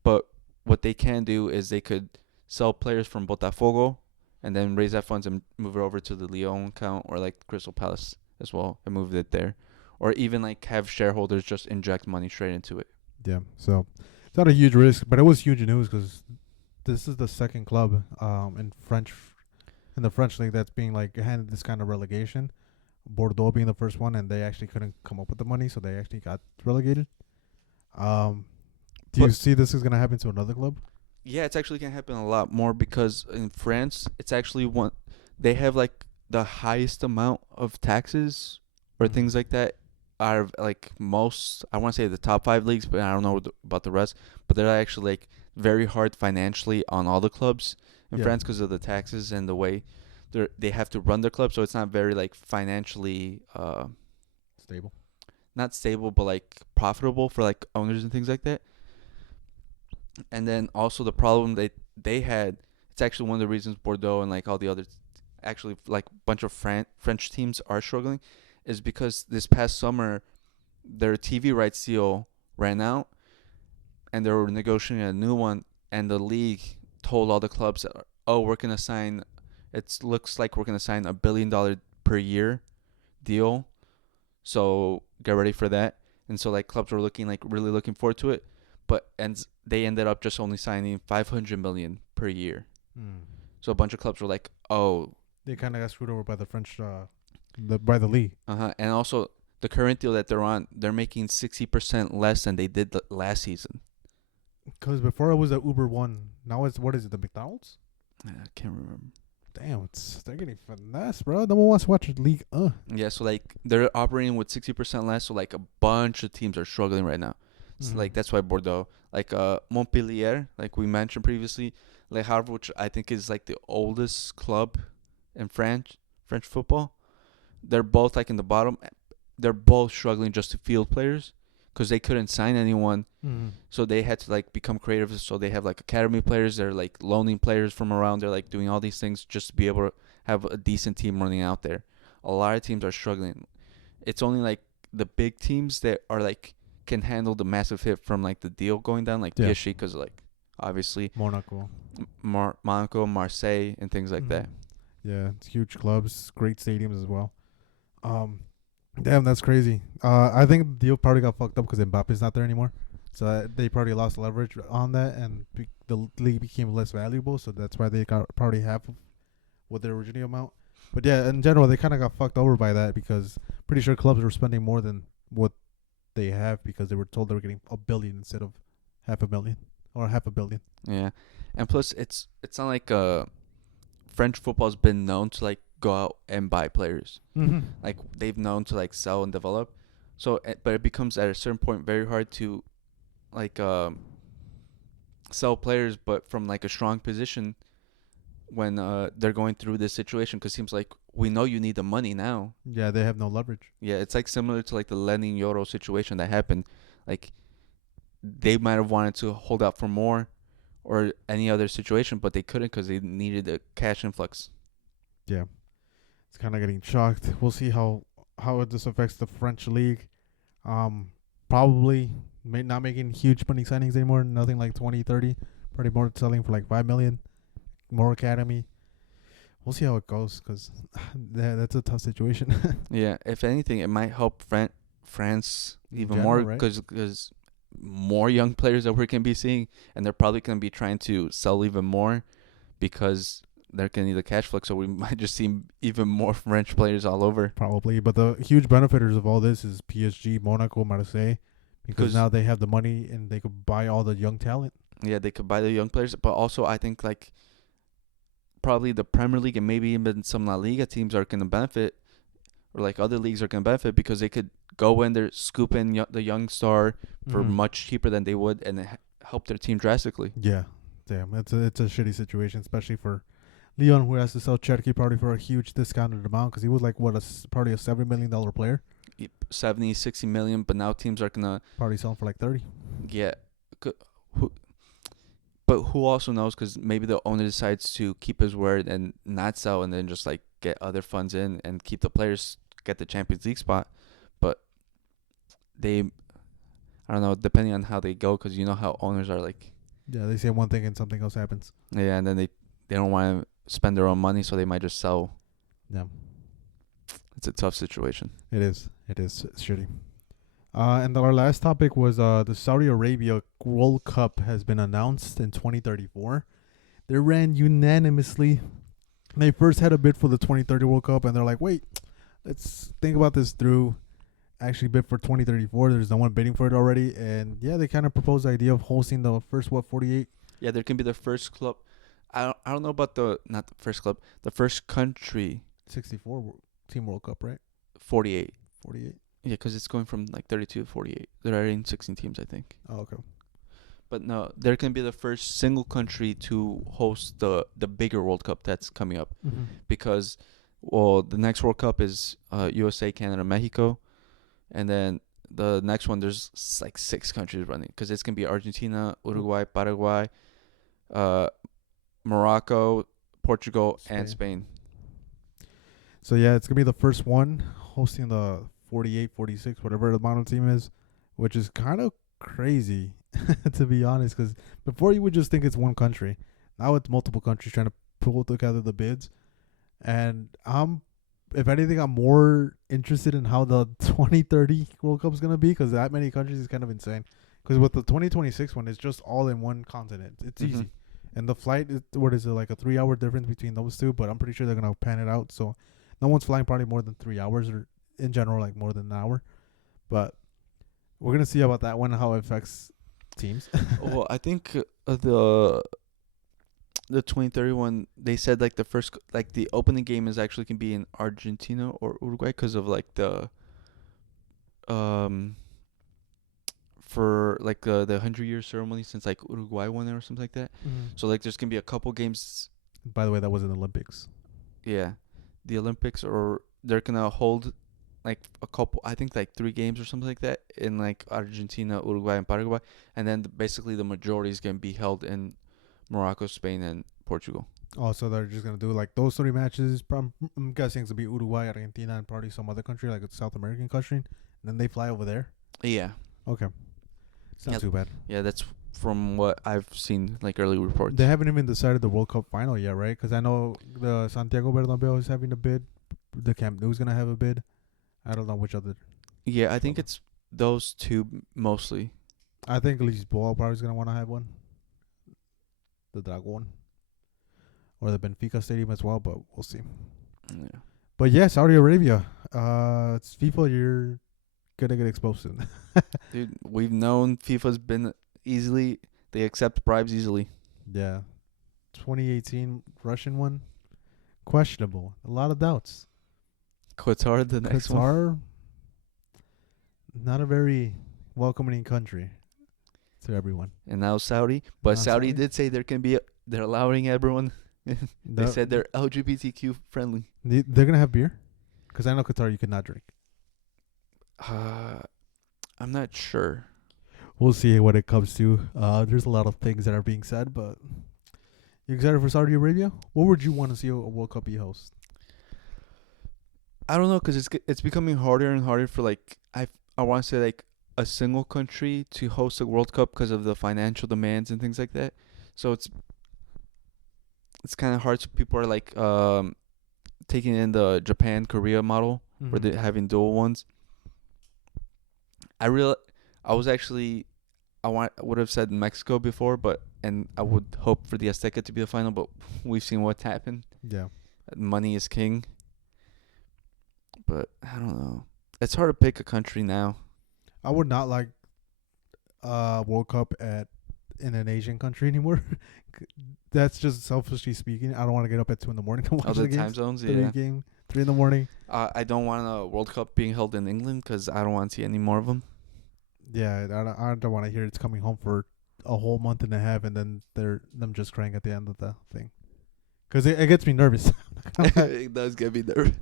But what they can do is they could sell players from Botafogo and then raise that funds and move it over to the Lyon account, or like Crystal Palace as well, and move it there, or even like have shareholders just inject money straight into it. Yeah, so it's not a huge risk, but it was huge news because this is the second club in the French league that's being like handed this kind of relegation, Bordeaux being the first one, and they actually couldn't come up with the money, so they actually got relegated. Do you But see this is gonna happen to another club? yeah, it's actually gonna happen a lot more because in France, it's actually one. They have like the highest amount of taxes or Mhm. things like that out of like most. I want to say the top 5 leagues, but I don't know about the rest. But they're actually like very hard financially on all the clubs in Yeah, France because of the taxes and the way they have to run their club. So it's not very like financially stable. not stable, but like profitable for like owners and things like that. And then also the problem they had, it's actually one of the reasons Bordeaux and like all the other actually like bunch of French teams are struggling is because this past summer their TV rights deal ran out and they were negotiating a new one, and the league told all the clubs, "Oh, we're going to sign it looks like we're going to sign $1 billion per year deal. So get ready for that." And so like clubs were looking like really looking forward to it, but and they ended up just only signing 500 million per year. Mm. So a bunch of clubs were like, "Oh, They kind of got screwed over by the French, by the league. and also the current deal that they're on, they're making 60% less than they did last season." Because before it was the Uber one. Now it's what is it? The McDonald's? I can't remember. Damn, they're getting finesse, bro. No one wants to watch the league. Yeah, so like they're operating with 60% less, so like a bunch of teams are struggling right now. So Mhm. like that's why Bordeaux, like Montpellier, like we mentioned previously, Le Havre, which I think is like the oldest club in French football. They're both like in the bottom. They're both struggling just to field players because they couldn't sign anyone, Mhm. so they had to like become creative. So they have like academy players. They're like loaning players from around. They're like doing all these things just to be able to have a decent team running out there. A lot of teams are struggling. It's only like the big teams that are like can handle the massive hit from like the deal going down, like Yeah. PSG, because like obviously Monaco. Monaco, Marseille, and things like that. Yeah, it's huge clubs, great stadiums as well. Um, Damn, that's crazy. I think the deal probably got fucked up because Mbappe's not there anymore. So they probably lost leverage on that, and the league became less valuable. So that's why they got probably half of what their original amount. But yeah, in general, they kind of got fucked over by that because pretty sure clubs were spending more than what they have because they were told they were getting a billion instead of half a million or half a billion. Yeah, and plus it's not like French football's been known to like go out and buy players. Mm-hmm. Like they've known to like sell and develop. So, but it becomes at a certain point very hard to like sell players, but from like a strong position when they're going through this situation. Because it seems like we know you need the money now. Yeah, they have no leverage. Yeah, it's like similar to like the Lenin Yoro situation that happened. Like they might have wanted to hold out for more or any other situation, but they couldn't because they needed a cash influx. Yeah, it's kind of getting shocked. We'll see how this affects the French league. Probably not making huge money signings anymore. Nothing like 20, 30. Probably more selling for like 5 million. More academy. We'll see how it goes because that's a tough situation. Yeah, if anything, it might help France In even general, more right? because more young players that we're gonna be seeing, and they're probably gonna be trying to sell even more because they're gonna need the cash flow. So we might just see even more French players all over. Probably. But the huge benefiters of all this is PSG, Monaco, Marseille, because Because now they have the money and they could buy all the young talent. yeah, they could buy the young players, but also I think like probably the Premier League and maybe even some La Liga teams are gonna benefit, or like other leagues are gonna benefit because they could go in there, scoop in the young star for Mhm. much cheaper than they would, and help their team drastically. Yeah, damn, it's a shitty situation, especially for Leon, who has to sell Cherky probably for a huge discounted amount because he was like probably a $7 million player. 70, 60 million, but now teams are gonna Probably selling for like 30. get who, but who also knows? Because maybe the owner decides to keep his word and not sell, and then just like get other funds in and keep the players, get the Champions League spot. But they, I don't know, depending on how they go, because you know how owners are like, Yeah, they say one thing and something else happens. yeah, and then they don't want to spend their own money, so they might just sell. Yeah, It's a tough situation. it is. It is shitty. And our last topic was the Saudi Arabia World Cup has been announced in 2034. They ran unanimously. They first had a bid for the 2030 World Cup, and they're like, wait, let's think about this through. Actually, bid for 2034. There's no one bidding for it already, and yeah, they kind of proposed the idea of hosting the first 48. Yeah, there can be the first club. I don't know about the not the first club, the first country 64 team World Cup, right? 48. 48. Yeah, because it's going from like 32 to 48. They're adding 16 teams, I think. Oh, okay. But no, there can be the first single country to host the bigger World Cup that's coming up Mm-hmm. because, well, the next World Cup is USA, Canada, Mexico, and then the next one there's like 6 countries running because it's gonna be Argentina, Uruguay, Paraguay, uh, Morocco, Portugal, and Spain. So yeah, it's gonna be the first one hosting the 48, 46, whatever the amount of team is, which is kind of crazy to be honest. Because before you would just think it's one country, now it's multiple countries trying to pull together the bids. And if anything, I'm more interested in how the 2030 World Cup is gonna be because that many countries is kind of insane. Because with the 2026 one, it's just all in one continent. It's easy. And the flight is what is it like a 3 hour difference between those two? But I'm pretty sure they're gonna pan it out. So no one's flying probably more than 3 hours or in general like more than an hour. But we're gonna see about that one how it affects teams. Well, I think the 2031 they said like the first like the opening game is actually can be in Argentina or Uruguay because of like the um for like the 100-year ceremony since like Uruguay won it or something like that. So like there's gonna be a couple games. By the way, that was in the Olympics. Yeah, the Olympics, or they're gonna hold like a couple, I think like 3 games or something like that in like Argentina, Uruguay, and Paraguay, and then basically the majority is gonna be held in Morocco, Spain, and Portugal. Oh, so they're just gonna do like those 3 matches. I'm guessing it's gonna be Uruguay, Argentina, and probably some other country like a South American country. And then they fly over there. Yeah, Okay, it's not Yeah. too bad. yeah, that's from what I've seen like early reports. They haven't even decided the World Cup final yet, right? Because I know the Santiago Bernabeu is having a bid. The Camp Nou is gonna have a bid. I don't know which other. Yeah, I think it's those two mostly. I think Lisboa probably is gonna want to have one. The Dragon. Or the Benfica Stadium as well, but we'll see. Yeah. But yeah, Saudi Arabia. It's FIFA. You're gonna get exposed soon. Dude, we've known FIFA's been easily, they accept bribes easily. Yeah. 2018 Russian one. Questionable. A lot of doubts. Qatar, the next one. Qatar, not a very welcoming country to everyone. And now Saudi. But Now Saudi Saudi. did say they're allowing everyone. They said they're LGBTQ friendly. they're gonna have beer, because I know Qatar you cannot drink. I'm not sure. We'll see what it comes to. There's a lot of things that are being said, but you excited for Saudi Arabia? What would you want to see a World Cup be host? I don't know, cause it's becoming harder and harder for like I want to say like a single country to host a World Cup because of the financial demands and things like that. So it's kind of hard. So people are like taking in the Japan Korea model where they're having dual ones. I would have said Mexico before, and I would hope for the Azteca to be the final, but we've seen what's happened. Yeah. Money is king. But I don't know. It's hard to pick a country now. I would not like World Cup in an Asian country anymore. That's just selfishly speaking. I don't want to get up at 2 in the morning to watch Other the games. time zones, 3 yeah. 3 in the morning. I don't want a World Cup being held in England because I don't want to see any more of them. Yeah, I don't want to hear it's coming home for a whole month and a half, and then them just crying at the end of the thing. Because it gets me nervous. It does get me nervous.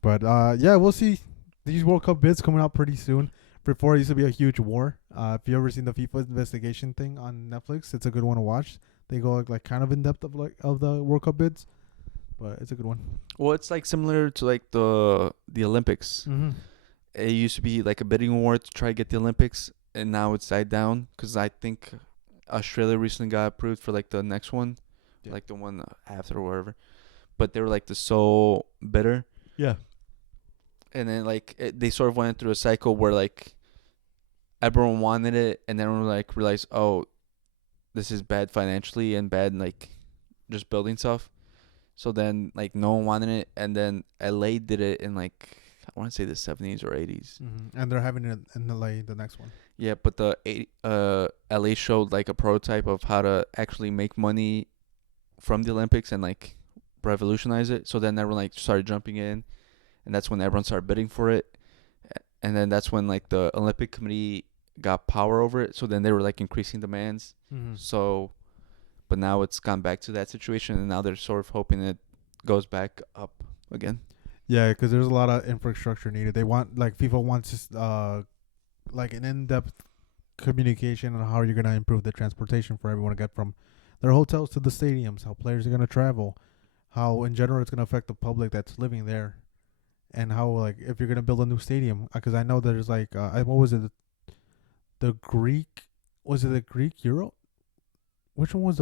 But yeah, we'll see. These World Cup bids coming out pretty soon. Before, it used to be a huge war. If you ever seen the FIFA investigation thing on Netflix, it's a good one to watch. They go like kind of in depth of the World Cup bids, but it's a good one. Well, it's like similar to like the Olympics. Mm-hmm. It used to be like a bidding war to try to get the Olympics, and now it's died down because I think Australia recently got approved for like the next one, like the one after or whatever. But they were like the sole bidder. Yeah. And then like they sort of went through a cycle where like everyone wanted it, and then everyone like realized, oh, this is bad financially and bad like just building stuff. So then like no one wanted it, and then LA did it in like I want to say the 70s or 80s. And they're having it in LA, the next one. Yeah, but the LA showed like a prototype of how to actually make money from the Olympics and like revolutionize it. So then everyone like started jumping in, and that's when everyone started bidding for it. And then that's when like the Olympic Committee got power over it. So then they were like increasing demands. So, but now it's gone back to that situation, and now they're sort of hoping it goes back up again. Yeah, because there's a lot of infrastructure needed. They want like FIFA wants like an in-depth communication on how you're gonna improve the transportation for everyone to get from their hotels to the stadiums, how players are gonna travel, how in general it's gonna affect the public that's living there, and how like if you're gonna build a new stadium. Because I know there's like what was it? The Greek was it the Greek Euro? Which one was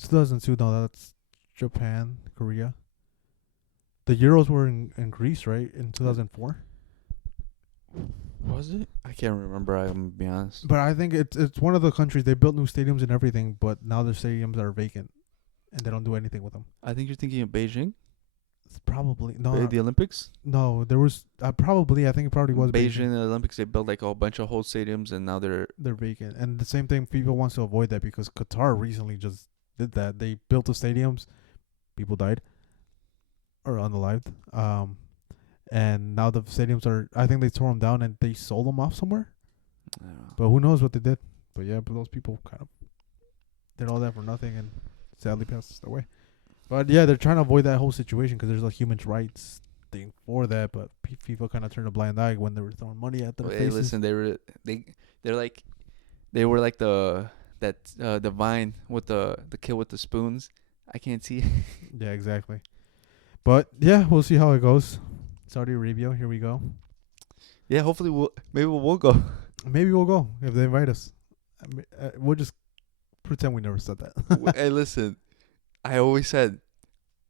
2002? No, that's Japan, Korea. The Euros were in Greece, right? In 2004. Was it? I can't remember. I'm gonna be honest. But I think it's one of the countries they built new stadiums and everything, but now their stadiums are vacant, and they don't do anything with them. I think you're thinking of Beijing. It's probably no, The Olympics. no. There was probably I think it probably was Beijing. The Olympics. They built like a whole bunch of whole stadiums, and now they're vacant. And the same thing, FIFA wants to avoid that because Qatar recently just did that. They built the stadiums, people died or unalived. And now the stadiums are. I think they tore them down and they sold them off somewhere. But who knows what they did? But yeah, but those people kind of did all that for nothing and sadly passed away. But yeah, they're trying to avoid that whole situation because there's a human rights thing for that. But FIFA kind of turned a blind eye when they were throwing money at their faces. Hey, listen, they were like the Vine with the kid with the spoons. I can't see. Yeah, exactly. But yeah, we'll see how it goes. Saudi Arabia, here we go. Yeah, hopefully we'll go. Maybe we'll go if they invite us. I mean, we'll just pretend we never said that. Hey, listen, I always said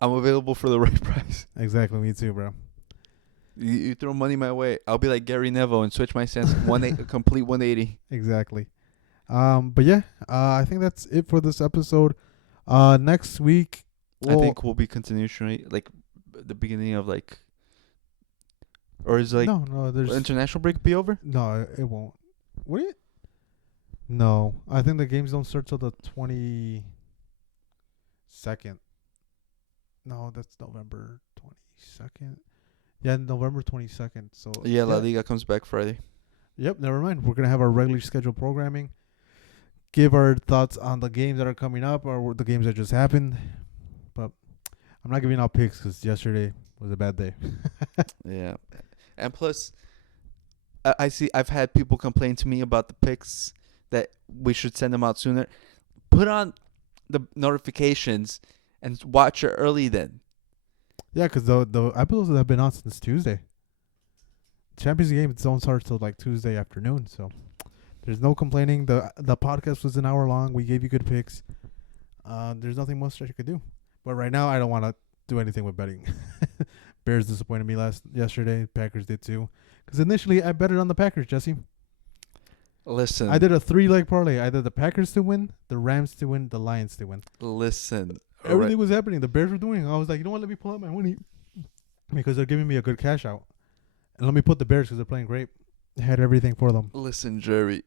I'm available for the right price. Exactly, me too, bro. You throw money my way, I'll be like Gary Neville and switch my stance a complete 180. Exactly. But yeah, I think that's it for this episode. Next week, I think we'll be continuing like the beginning of like, or is like no, there's international break be over? No, it won't. Will it? No, I think the games don't start till the 22nd. No, that's November 22nd. Yeah, November 22nd. So Yeah, La Liga comes back Friday. Yep, never mind. We're gonna have our regularly scheduled programming. Give our thoughts on the games that are coming up or the games that just happened. But I'm not giving out picks because yesterday was a bad day. Yeah, and plus, I've had people complain to me about the picks that we should send them out sooner. Put on the notifications and watch it early then. Yeah, because the episodes have been on since Tuesday. Champions game don't start till like Tuesday afternoon, so there's no complaining. The podcast was an hour long. We gave you good picks. There's nothing much that you could do. But right now, I don't want to do anything with betting. Bears disappointed me yesterday. Packers did too. Because initially, I betted on the Packers, Jesse. Listen. I did a 3-leg parlay. I did the Packers to win, the Rams to win, the Lions to win. Listen. Everything was happening. The Bears were doing. I was like, you know what? Let me pull out my money. Because they're giving me a good cash out. And let me put the Bears because they're playing great. I had everything for them. Listen, Jerry.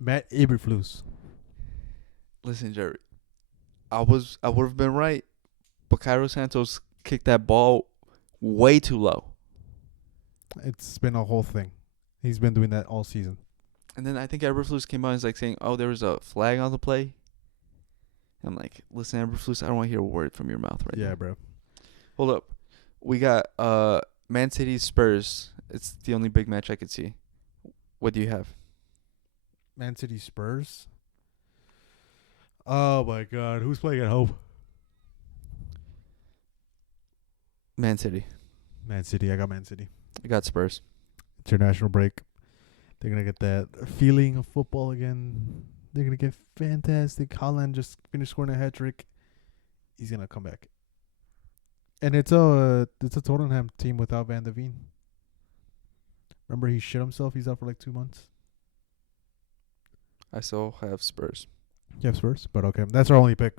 Matt Eberflus. Listen, Jerry. I would have been right. But Cairo Santos kicked that ball way too low. It's been a whole thing. He's been doing that all season. And then I think Eberflus came out and was like saying, oh, there was a flag on the play. I'm like, listen, Eberflus, I don't want to hear a word from your mouth right now. Yeah, bro. Hold up. We got Man City Spurs. It's the only big match I could see. What do you have? Man City Spurs. Oh, my God. Who's playing at home? Man City. Man City. I got Man City. I got Spurs. International break. They're going to get that feeling of football again. They're going to get fantastic. Haaland just finished scoring a hat trick. He's going to come back. And it's a Tottenham team without Van de Ven. Remember he shit himself? He's out for like 2 months. I still have Spurs. You have Spurs? But okay. That's our only pick.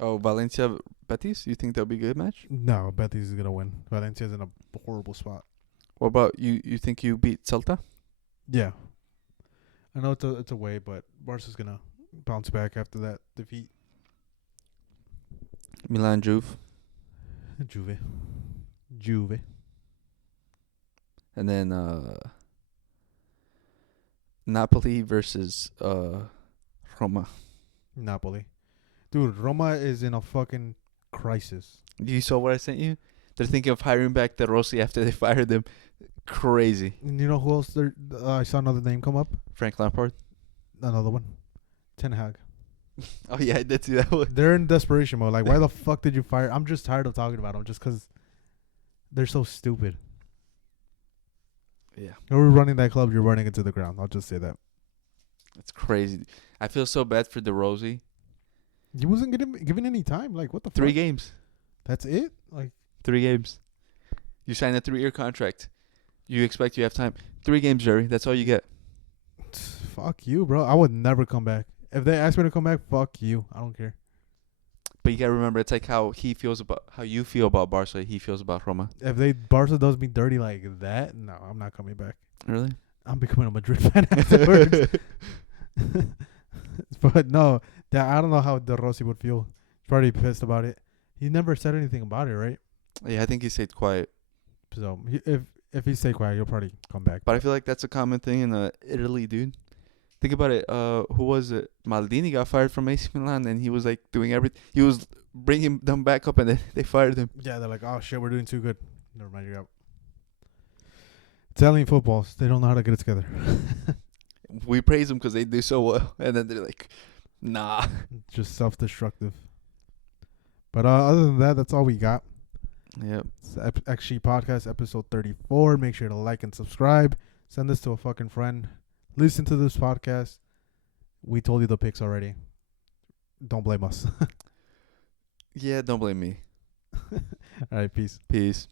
Oh, Valencia Betis. You think that'll be a good match? No, Betis is gonna win. Valencia's in a horrible spot. What about you? You think you beat Celta? Yeah, I know it's a way, but Barca's gonna bounce back after that defeat. Milan Juve. Juve. And then Napoli versus Roma. Napoli. Dude, Roma is in a fucking crisis. You saw what I sent you? They're thinking of hiring back De Rossi after they fired him. Crazy. And you know who else? I saw another name come up. Frank Lampard. Another one. Ten Hag. Oh yeah, I did see that one. They're in desperation mode. Like, why the fuck did you fire? I'm just tired of talking about them just because they're so stupid. Yeah, You're running that club, you're running into the ground. I'll just say that. it's crazy. I feel so bad for De Rossi. He wasn't given any time. Like, what the 3 fuck? games. That's it? Like, 3 games. You signed a 3-year contract. You expect you have time. 3 games, Jerry. That's all you get. fuck you, bro. I would never come back. If they ask me to come back, fuck you. I don't care. But you gotta remember, it's like how you feel about Barca. He feels about Roma. If Barca does me dirty like that, no, I'm not coming back. Really? I'm becoming a Madrid fan afterwards. But no, I don't know how De Rossi would feel. He's probably pissed about it. He never said anything about it, right? Yeah, I think he stayed quiet. So if he stay quiet, he'll probably come back. But I feel like that's a common thing in Italy, dude. Think about it. Who was it? Maldini got fired from AC Milan, and he was like doing everything. He was bringing them back up, and then they fired him. Yeah, they're like, oh shit, we're doing too good. Never mind, you're out. Italian footballs, they don't know how to get it together. We praise them because they do so well, and then they're like, nah. Just self-destructive. But other than that, that's all we got. Yep. It's actually podcast episode 34. Make sure to like and subscribe. Send this to a fucking friend. Listen to this podcast. We told you the picks already. Don't blame us. Yeah, don't blame me. All right, peace. Peace.